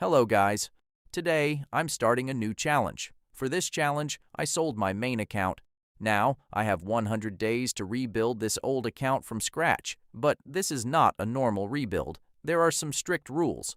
Hello guys. Today, I'm starting a new challenge. For this challenge, I sold my main account. Now, I have 100 days to rebuild this old account from scratch, but this is not a normal rebuild. There are some strict rules.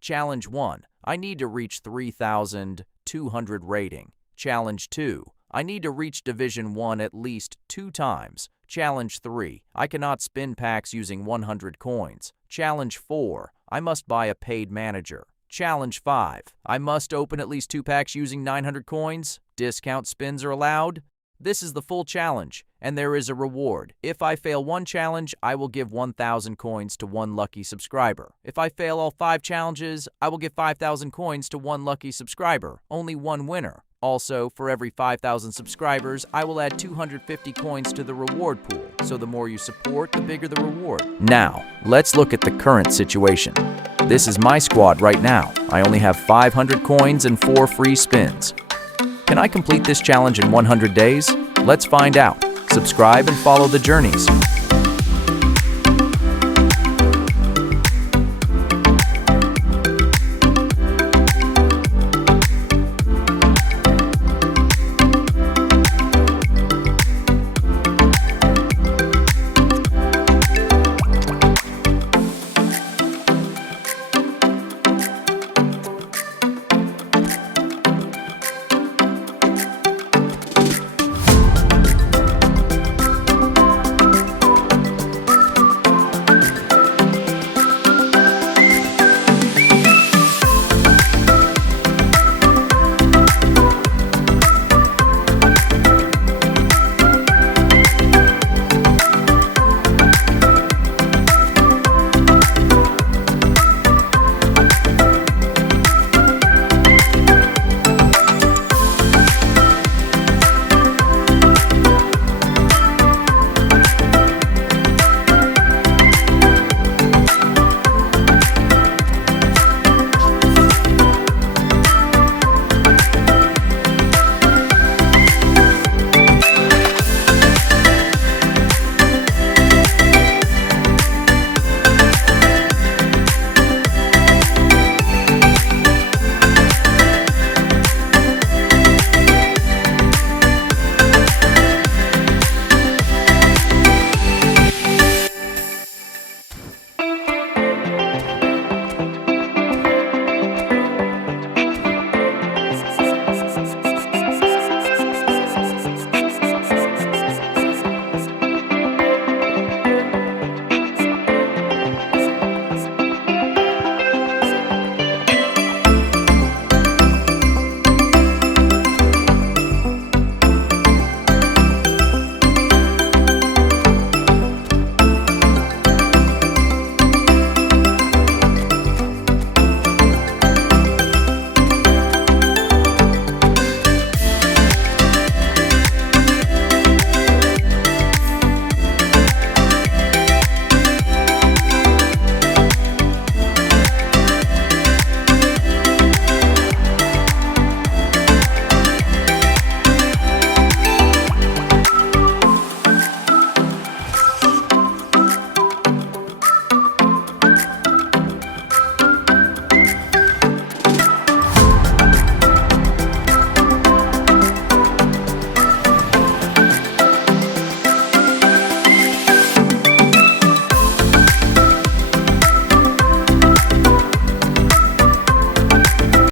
Challenge 1. I need to reach 3,200 rating. Challenge 2. I need to reach Division 1 at least 2 times. Challenge 3. I cannot spin packs using 100 coins. Challenge 4. I must buy a paid manager. Challenge 5. I must open at least 2 packs using 900 coins. Discount spins are allowed. This is the full challenge, and there is a reward. If I fail one challenge, I will give 1,000 coins to one lucky subscriber. If I fail all 5 challenges, I will give 5,000 coins to one lucky subscriber. Only one winner. Also, for every 5,000 subscribers, I will add 250 coins to the reward pool, so the more you support, the bigger the reward. Now, let's look at the current situation. This is my squad right now. I only have 500 coins and 4 free spins. Can I complete this challenge in 100 days? Let's find out. Subscribe and follow the journeys.